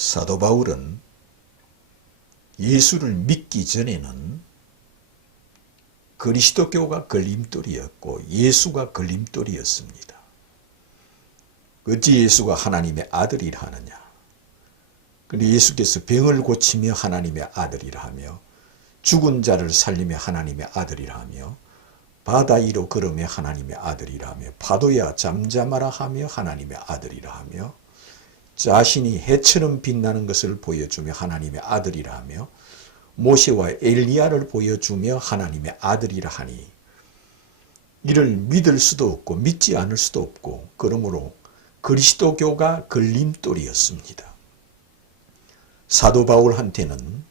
사도 바울은 예수를 믿기 전에는 그리스도교가 걸림돌이었고 예수가 걸림돌이었습니다. 어찌 예수가 하나님의 아들이라 하느냐? 근데 예수께서 병을 고치며 하나님의 아들이라 하며 죽은 자를 살리며 하나님의 아들이라 하며 바다 위로 걸으며 하나님의 아들이라 하며 파도야 잠잠하라 하며 하나님의 아들이라 하며 자신이 해처럼 빛나는 것을 보여주며 하나님의 아들이라 하며 모세와 엘리야를 보여주며 하나님의 아들이라 하니 이를 믿을 수도 없고 믿지 않을 수도 없고 그러므로 그리스도교가 걸림돌이었습니다. 사도 바울한테는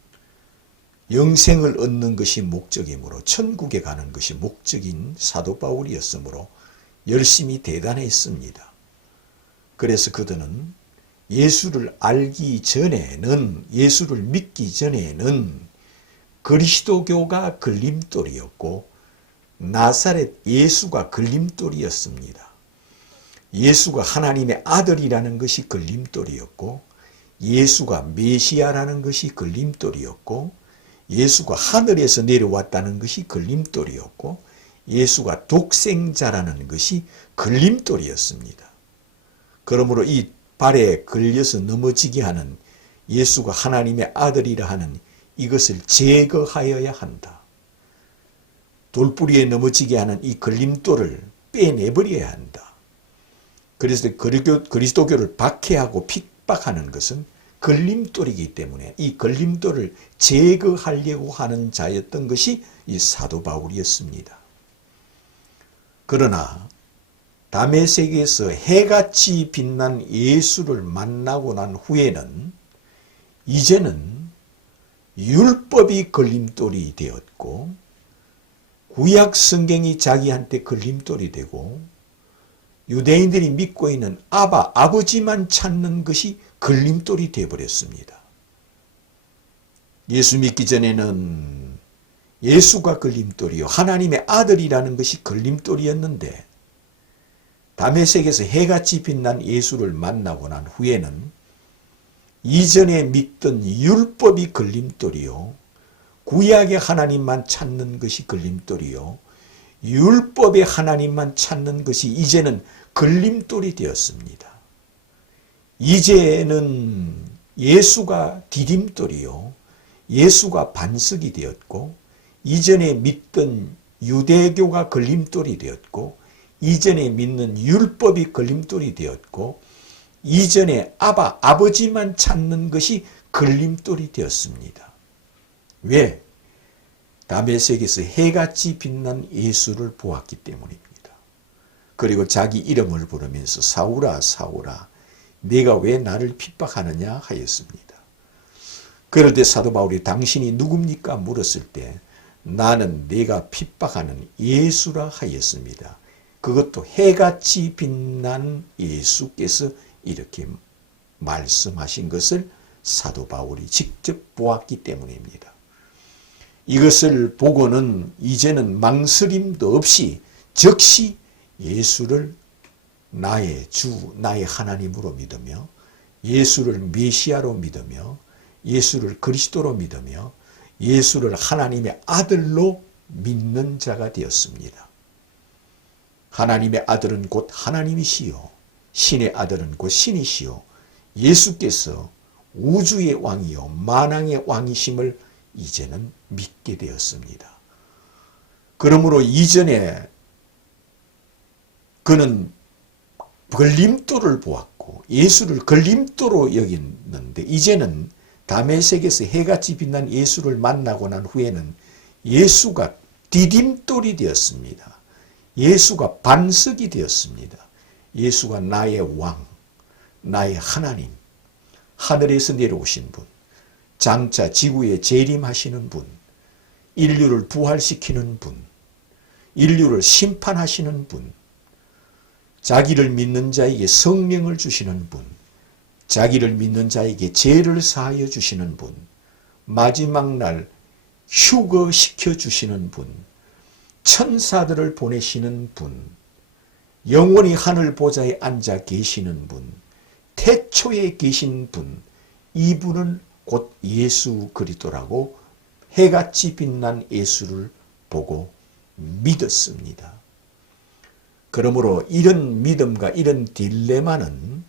영생을 얻는 것이 목적이므로 천국에 가는 것이 목적인 사도 바울이었으므로 열심히 대단했습니다. 그래서 그들은 예수를 알기 전에는 예수를 믿기 전에는 그리스도교가 걸림돌이었고 나사렛 예수가 걸림돌이었습니다. 예수가 하나님의 아들이라는 것이 걸림돌이었고 예수가 메시아라는 것이 걸림돌이었고 예수가 하늘에서 내려왔다는 것이 걸림돌이었고 예수가 독생자라는 것이 걸림돌이었습니다. 그러므로 이 발에 걸려서 넘어지게 하는 예수가 하나님의 아들이라 하는 이것을 제거하여야 한다. 돌뿌리에 넘어지게 하는 이 걸림돌을 빼내버려야 한다. 그래서 그리스도교를 박해하고 핍박하는 것은 걸림돌이기 때문에 이 걸림돌을 제거하려고 하는 자였던 것이 이 사도 바울이었습니다. 그러나 다메섹에서 해같이 빛난 예수를 만나고 난 후에는 이제는 율법이 걸림돌이 되었고 구약 성경이 자기한테 걸림돌이 되고 유대인들이 믿고 있는 아버지만 찾는 것이 걸림돌이 되어버렸습니다. 예수 믿기 전에는 예수가 걸림돌이요 하나님의 아들이라는 것이 걸림돌이었는데 다메섹에서 해같이 빛난 예수를 만나고 난 후에는 이전에 믿던 율법이 걸림돌이요 구약의 하나님만 찾는 것이 걸림돌이요 율법의 하나님만 찾는 것이 이제는 걸림돌이 되었습니다. 이제는 예수가 디딤돌이요 예수가 반석이 되었고 이전에 믿던 유대교가 걸림돌이 되었고 이전에 믿는 율법이 걸림돌이 되었고 이전에 아버지만 찾는 것이 걸림돌이 되었습니다. 왜? 다메섹에서 해같이 빛난 예수를 보았기 때문입니다. 그리고 자기 이름을 부르면서 사울아 사울아 네가 왜 나를 핍박하느냐 하였습니다. 그럴 때 사도 바울이 당신이 누굽니까 물었을 때 나는 네가 핍박하는 예수라 하였습니다. 그것도 해같이 빛난 예수께서 이렇게 말씀하신 것을 사도 바울이 직접 보았기 때문입니다. 이것을 보고는 이제는 망설임도 없이 즉시 예수를 나의 주, 나의 하나님으로 믿으며 예수를 메시아로 믿으며 예수를 그리스도로 믿으며 예수를 하나님의 아들로 믿는 자가 되었습니다. 하나님의 아들은 곧 하나님이시요 신의 아들은 곧 신이시요 예수께서 우주의 왕이요 만왕의 왕이심을 이제는 믿게 되었습니다. 그러므로 이전에 그는 걸림돌을 보았고 예수를 걸림돌로 여겼는데 이제는 다메섹에서 해같이 빛난 예수를 만나고 난 후에는 예수가 디딤돌이 되었습니다. 예수가 반석이 되었습니다. 예수가 나의 왕, 나의 하나님, 하늘에서 내려오신 분, 장차 지구에 재림하시는 분, 인류를 부활시키는 분, 인류를 심판하시는 분, 자기를 믿는 자에게 성령을 주시는 분, 자기를 믿는 자에게 죄를 사하여 주시는 분, 마지막 날 휴거시켜 주시는 분, 천사들을 보내시는 분, 영원히 하늘 보좌에 앉아 계시는 분, 태초에 계신 분, 이분은 곧 예수 그리스도라고 해같이 빛난 예수를 보고 믿었습니다. 그러므로 이런 믿음과 이런 딜레마는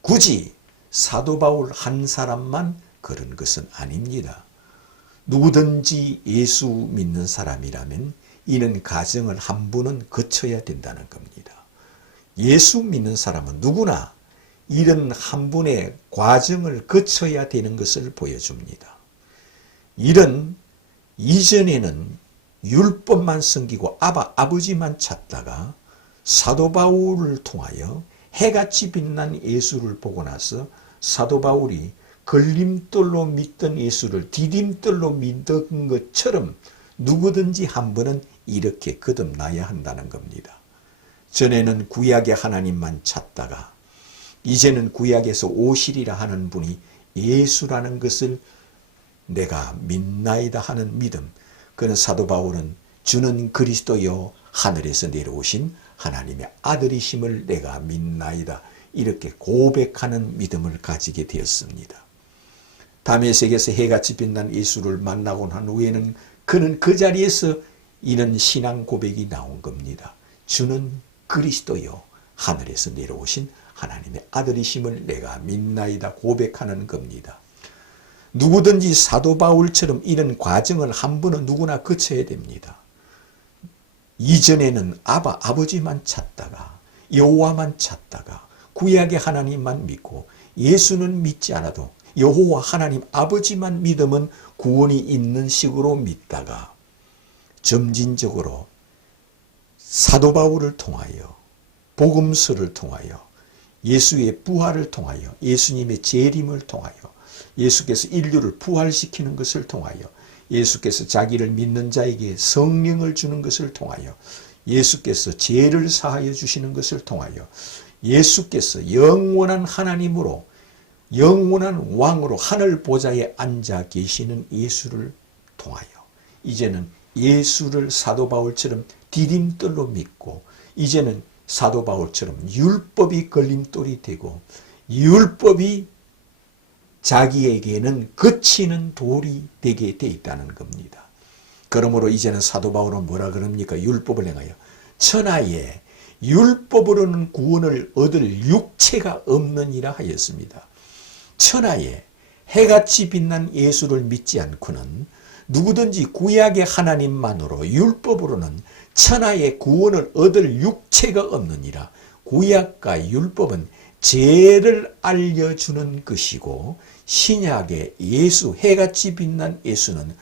굳이 사도 바울 한 사람만 그런 것은 아닙니다. 누구든지 예수 믿는 사람이라면 이런 과정을 한 분은 거쳐야 된다는 겁니다. 예수 믿는 사람은 누구나 이런 한 분의 과정을 거쳐야 되는 것을 보여줍니다. 이런 이전에는 율법만 섬기고 아버지만 찾다가 사도 바울을 통하여 해같이 빛난 예수를 보고 나서 사도 바울이 걸림돌로 믿던 예수를 디딤돌로 믿은 것처럼 누구든지 한 번은 이렇게 거듭나야 한다는 겁니다. 전에는 구약의 하나님만 찾다가 이제는 구약에서 오시리라 하는 분이 예수라는 것을 내가 믿나이다 하는 믿음. 그는 사도 바울은 주는 그리스도여 하늘에서 내려오신 하나님의 아들이심을 내가 믿나이다. 이렇게 고백하는 믿음을 가지게 되었습니다. 다메섹에서 해같이 빛난 예수를 만나고 난 후에는 그는 그 자리에서 이런 신앙 고백이 나온 겁니다. 주는 그리스도여 하늘에서 내려오신 하나님의 아들이심을 내가 믿나이다 고백하는 겁니다. 누구든지 사도 바울처럼 이런 과정을 한 번은 누구나 거쳐야 됩니다. 이전에는 아버지만 찾다가 여호와만 찾다가 구약의 하나님만 믿고 예수는 믿지 않아도 여호와 하나님 아버지만 믿으면 구원이 있는 식으로 믿다가 점진적으로 사도 바울을 통하여 복음서를 통하여 예수의 부활을 통하여 예수님의 재림을 통하여 예수께서 인류를 부활시키는 것을 통하여 예수께서 자기를 믿는 자에게 성령을 주는 것을 통하여 예수께서 죄를 사하여 주시는 것을 통하여 예수께서 영원한 하나님으로 영원한 왕으로 하늘 보좌에 앉아 계시는 예수를 통하여 이제는 예수를 사도 바울처럼 디딤돌로 믿고 이제는 사도 바울처럼 율법이 걸림돌이 되고 율법이 자기에게는 그치는 돌이 되게 돼 있다는 겁니다. 그러므로 이제는 사도 바울은 뭐라 그럽니까? 율법을 행하여 천하에 율법으로는 구원을 얻을 육체가 없느니라 하였습니다. 천하에 해같이 빛난 예수를 믿지 않고는 누구든지 구약의 하나님만으로 율법으로는 천하에 구원을 얻을 육체가 없느니라. 구약과 율법은 죄를 알려주는 것이고 신약의 예수 해같이 빛난 예수는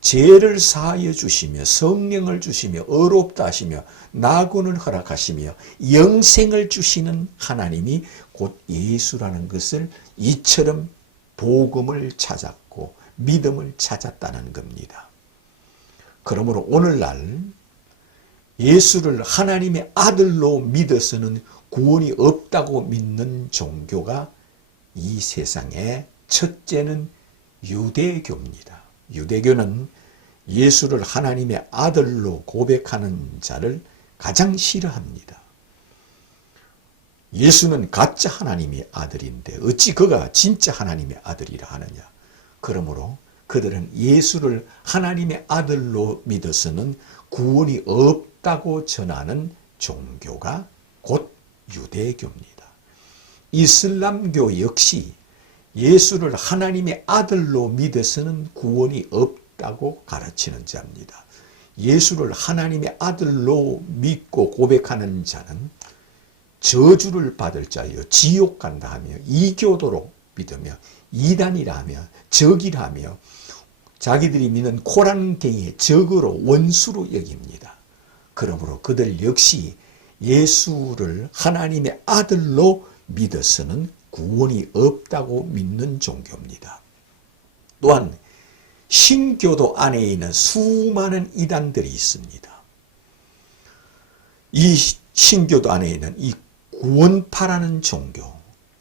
죄를 사하여 주시며 성령을 주시며 의롭다 하시며 낙원을 허락하시며 영생을 주시는 하나님이 곧 예수라는 것을 이처럼 복음을 찾았고 믿음을 찾았다는 겁니다. 그러므로 오늘날 예수를 하나님의 아들로 믿어서는 구원이 없다고 믿는 종교가 이 세상에 첫째는 유대교입니다. 유대교는 예수를 하나님의 아들로 고백하는 자를 가장 싫어합니다. 예수는 가짜 하나님의 아들인데 어찌 그가 진짜 하나님의 아들이라 하느냐. 그러므로 그들은 예수를 하나님의 아들로 믿어서는 구원이 없다고 전하는 종교가 곧 유대교입니다. 이슬람교 역시 예수를 하나님의 아들로 믿어서는 구원이 없다고 가르치는 자입니다. 예수를 하나님의 아들로 믿고 고백하는 자는 저주를 받을 자여 지옥 간다 하며 이교도로 믿으며 이단이라 하며 적이라 하며 자기들이 믿는 코란갱이의 적으로 원수로 여깁니다. 그러므로 그들 역시 예수를 하나님의 아들로 믿어서는 구원이 없다고 믿는 종교입니다. 또한 신교도 안에 있는 수많은 이단들이 있습니다. 이 신교도 안에 있는 이 구원파라는 종교,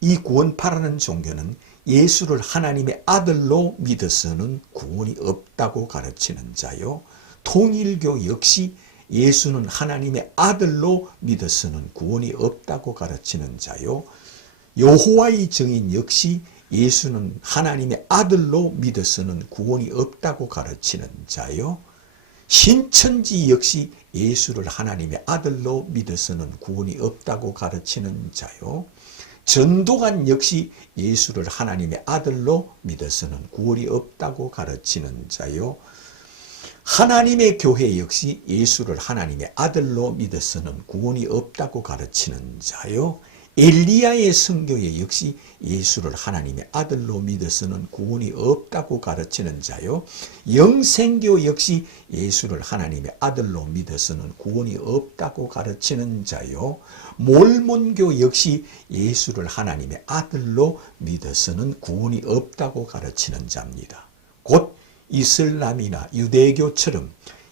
이 구원파라는 종교는 예수를 하나님의 아들로 믿어서는 구원이 없다고 가르치는 자요. 통일교 역시 예수는 하나님의 아들로 믿어서는 구원이 없다고 가르치는 자요. 여호와의 증인 역시 예수는 하나님의 아들로 믿어서는 구원이 없다고 가르치는 자요. 신천지 역시 예수를 하나님의 아들로 믿어서는 구원이 없다고 가르치는 자요. 전도관 역시 예수를 하나님의 아들로 믿어서는 구원이 없다고 가르치는 자요. 하나님의 교회 역시 예수를 하나님의 아들로 믿어서는 구원이 없다고 가르치는 자요. 엘리야의 선교회 역시 예수를 하나님의 아들로 믿어서는 구원이 없다고 가르치는 자요. 영생교 역시 예수를 하나님의 아들로 믿어서는 구원이 없다고 가르치는 자요. 몰몬교 역시 예수를 하나님의 아들로 믿어서는 구원이 없다고 가르치는 자입니다. 곧 이슬람이나 유대교처럼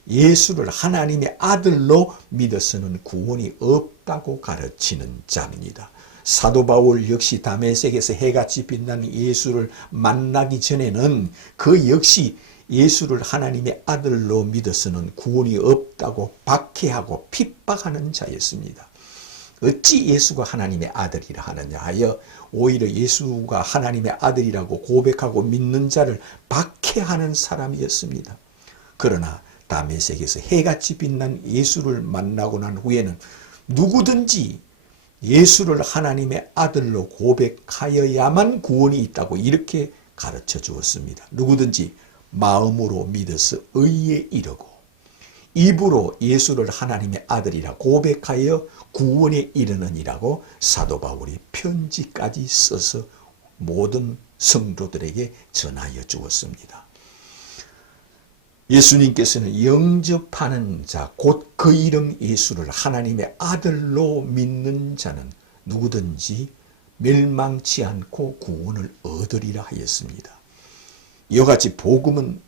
예수를 하나님의 아들로 믿어서는 구원이 없다고 가르치는 자입니다. 사도 바울 역시 다메섹에서 해같이 빛나는 예수를 만나기 전에는 그 역시 예수를 하나님의 아들로 믿어서는 구원이 없다고 박해하고 핍박하는 자였습니다. 어찌 예수가 하나님의 아들이라 하느냐 하여 오히려 예수가 하나님의 아들이라고 고백하고 믿는 자를 박해하는 사람이었습니다. 그러나 다메섹에서 해같이 빛난 예수를 만나고 난 후에는 누구든지 예수를 하나님의 아들로 고백하여야만 구원이 있다고 이렇게 가르쳐 주었습니다. 누구든지 마음으로 믿어서 의에 이르고 입으로 예수를 하나님의 아들이라 고백하여 구원에 이르느니라고 사도 바울이 편지까지 써서 모든 성도들에게 전하여 주었습니다. 예수님께서는 영접하는 자, 곧 그 이름 예수를 하나님의 아들로 믿는 자는 누구든지 멸망치 않고 구원을 얻으리라 하였습니다. 이와 같이 복음은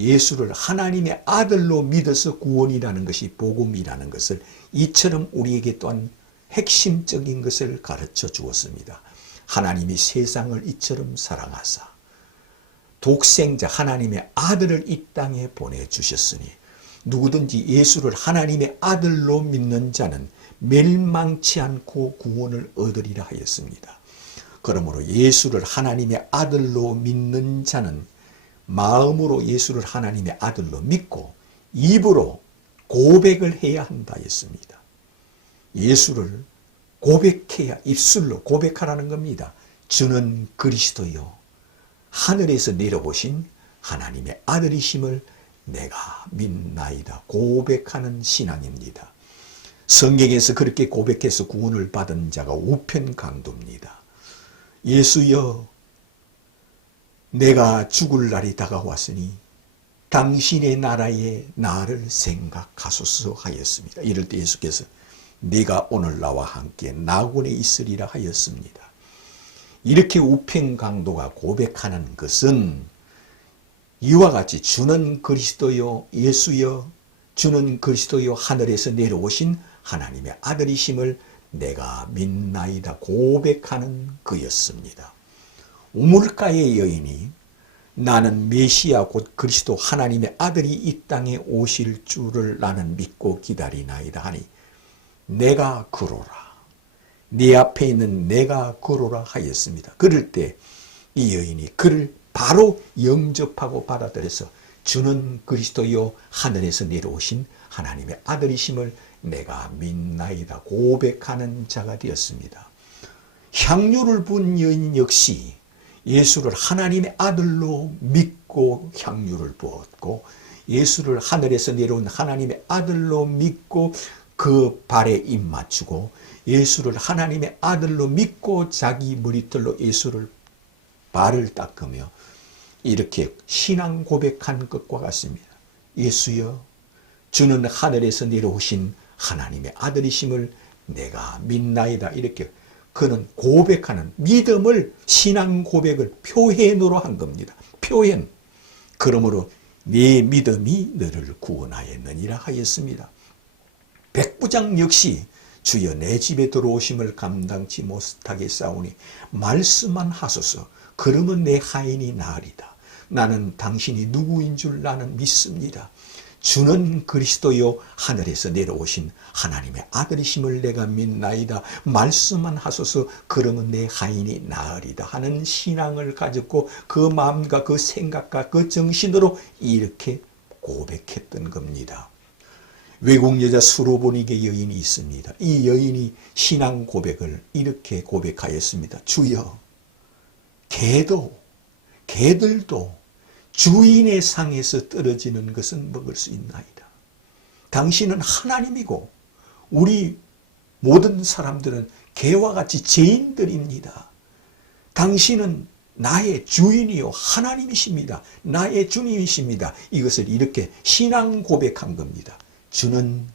예수를 하나님의 아들로 믿어서 구원이라는 것이 복음이라는 것을 이처럼 우리에게 또한 핵심적인 것을 가르쳐 주었습니다. 하나님이 세상을 이처럼 사랑하사 독생자 하나님의 아들을 이 땅에 보내주셨으니 누구든지 예수를 하나님의 아들로 믿는 자는 멸망치 않고 구원을 얻으리라 하였습니다. 그러므로 예수를 하나님의 아들로 믿는 자는 마음으로 예수를 하나님의 아들로 믿고 입으로 고백을 해야 한다 했습니다. 예수를 고백해야 입술로 고백하라는 겁니다. 주는 그리스도요 하늘에서 내려오신 하나님의 아들이심을 내가 믿나이다 고백하는 신앙입니다. 성경에서 그렇게 고백해서 구원을 받은 자가 우편강도입니다. 예수여 내가 죽을 날이 다가왔으니 당신의 나라에 나를 생각하소서 하였습니다. 이럴 때 예수께서 네가 오늘 나와 함께 낙원에 있으리라 하였습니다. 이렇게 우편강도가 고백하는 것은 이와 같이 주는 그리스도요 예수여 주는 그리스도요 하늘에서 내려오신 하나님의 아들이심을 내가 믿나이다 고백하는 그였습니다. 우물가의 여인이 나는 메시아 곧 그리스도 하나님의 아들이 이 땅에 오실 줄을 나는 믿고 기다리나이다 하니 내가 그로라 네 앞에 있는 내가 그로라 하였습니다. 그럴 때 이 여인이 그를 바로 영접하고 받아들여서 주는 그리스도요 하늘에서 내려오신 하나님의 아들이심을 내가 믿나이다 고백하는 자가 되었습니다. 향유를 부은 여인 역시 예수를 하나님의 아들로 믿고 향유를 부었고 예수를 하늘에서 내려온 하나님의 아들로 믿고 그 발에 입 맞추고 예수를 하나님의 아들로 믿고 자기 머리털로 예수를 발을 닦으며 이렇게 신앙 고백한 것과 같습니다. 예수여 주는 하늘에서 내려오신 하나님의 아들이심을 내가 믿나이다 이렇게 그는 고백하는 믿음을 신앙 고백을 표현으로 한 겁니다. 표현. 그러므로 네 믿음이 너를 구원하였느니라 하였습니다. 백부장 역시 주여 내 집에 들어오심을 감당치 못하게 싸우니 말씀만 하소서. 그러면 내 하인이 나으리다. 나는 당신이 누구인 줄 나는 믿습니다. 주는 그리스도요 하늘에서 내려오신 하나님의 아들이심을 내가 믿나이다. 말씀만 하소서 그러면 내 하인이 나으리다 하는 신앙을 가졌고 그 마음과 그 생각과 그 정신으로 이렇게 고백했던 겁니다. 외국 여자 수로보니게 여인이 있습니다. 이 여인이 신앙 고백을 이렇게 고백하였습니다. 주여, 개들도 주인의 상에서 떨어지는 것은 먹을 수 있나이다. 당신은 하나님이고 우리 모든 사람들은 개와 같이 죄인들입니다. 당신은 나의 주인이요 하나님이십니다. 나의 주님이십니다. 이것을 이렇게 신앙 고백한 겁니다. 주는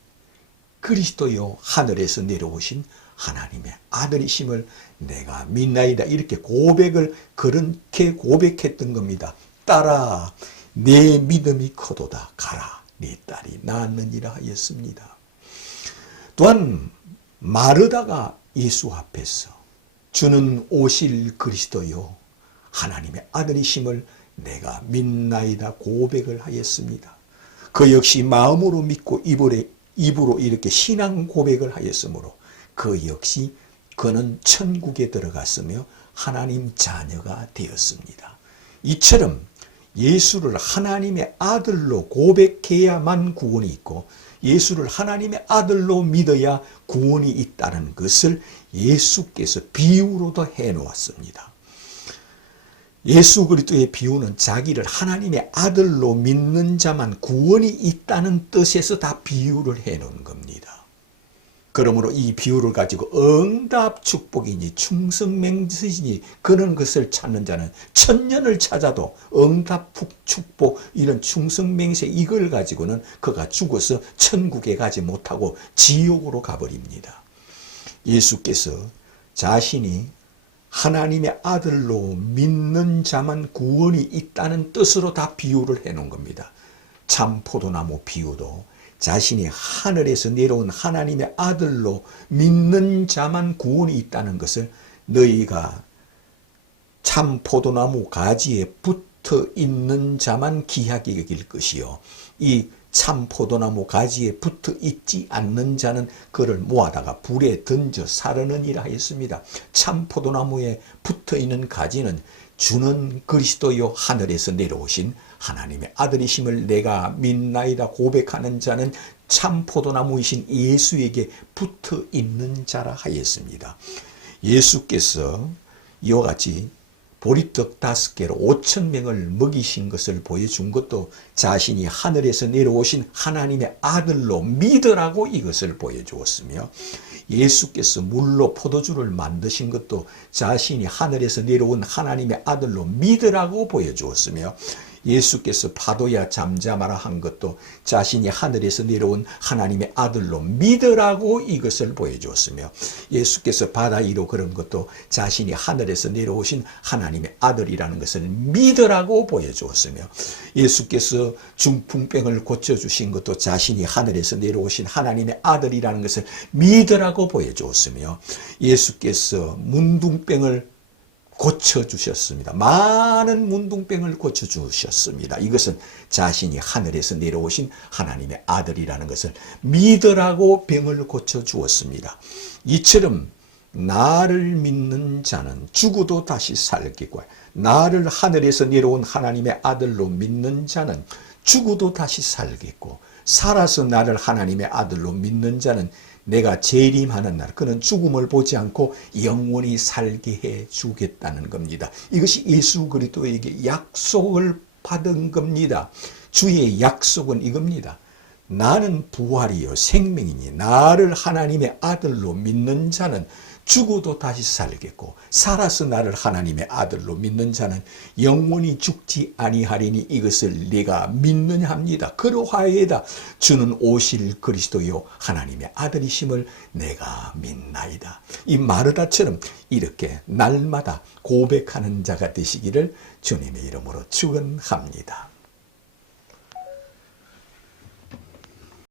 그리스도요 하늘에서 내려오신 하나님의 아들이심을 내가 믿나이다. 이렇게 고백을 그렇게 고백했던 겁니다. 딸아 내 믿음이 커도다 가라 네 딸이 낳았느니라 하였습니다. 또한 마르다가 예수 앞에서 주는 오실 그리스도요 하나님의 아들이심을 내가 믿나이다 고백을 하였습니다. 그 역시 마음으로 믿고 입으로 이렇게 신앙 고백을 하였으므로 그 역시 그는 천국에 들어갔으며 하나님 자녀가 되었습니다. 이처럼 예수를 하나님의 아들로 고백해야만 구원이 있고 예수를 하나님의 아들로 믿어야 구원이 있다는 것을 예수께서 비유로도 해놓았습니다. 예수 그리스도의 비유는 자기를 하나님의 아들로 믿는 자만 구원이 있다는 뜻에서 다 비유를 해놓은 겁니다. 그러므로 이 비유를 가지고 응답 축복이니 충성맹세이니 그런 것을 찾는 자는 천년을 찾아도 응답 축복 이런 충성맹세 이걸 가지고는 그가 죽어서 천국에 가지 못하고 지옥으로 가버립니다. 예수께서 자신이 하나님의 아들로 믿는 자만 구원이 있다는 뜻으로 다 비유를 해놓은 겁니다. 참 포도나무 비유도 자신이 하늘에서 내려온 하나님의 아들로 믿는 자만 구원이 있다는 것을 너희가 참 포도나무 가지에 붙어 있는 자만 귀하게 여길 것이요 이 참 포도나무 가지에 붙어 있지 않는 자는 그를 모아다가 불에 던져 사르느니라 했습니다. 참 포도나무에 붙어 있는 가지는 주는 그리스도요 하늘에서 내려오신 하나님의 아들이심을 내가 믿나이다 고백하는 자는 참 포도나무이신 예수에게 붙어 있는 자라 하였습니다. 예수께서 이와 같이 보리떡 5개로 5,000명을 먹이신 것을 보여준 것도 자신이 하늘에서 내려오신 하나님의 아들로 믿으라고 이것을 보여주었으며 예수께서 물로 포도주를 만드신 것도 자신이 하늘에서 내려온 하나님의 아들로 믿으라고 보여주었으며 예수께서 파도야 잠잠하라 한 것도 자신이 하늘에서 내려온 하나님의 아들로 믿으라고 이것을 보여주었으며 예수께서 바다 위로 걸은 것도 자신이 하늘에서 내려오신 하나님의 아들이라는 것을 믿으라고 보여주었으며 예수께서 중풍병을 고쳐주신 것도 자신이 하늘에서 내려오신 하나님의 아들이라는 것을 믿으라고 보여주었으며 예수께서 문둥병을 고쳐주셨습니다. 많은 문둥병을 고쳐주셨습니다. 이것은 자신이 하늘에서 내려오신 하나님의 아들이라는 것을 믿으라고 병을 고쳐주었습니다. 이처럼 나를 믿는 자는 죽어도 다시 살겠고 나를 하늘에서 내려온 하나님의 아들로 믿는 자는 죽어도 다시 살겠고 살아서 나를 하나님의 아들로 믿는 자는 내가 재림하는 날 그는 죽음을 보지 않고 영원히 살게 해 주겠다는 겁니다. 이것이 예수 그리스도에게 약속을 받은 겁니다. 주의 약속은 이겁니다. 나는 부활이요 생명이니 나를 하나님의 아들로 믿는 자는 죽어도 다시 살겠고 살아서 나를 하나님의 아들로 믿는 자는 영원히 죽지 아니하리니 이것을 네가 믿느냐 합니다. 그러하여다 주는 오실 그리스도요 하나님의 아들이심을 내가 믿나이다. 이 마르다처럼 이렇게 날마다 고백하는 자가 되시기를 주님의 이름으로 축원합니다.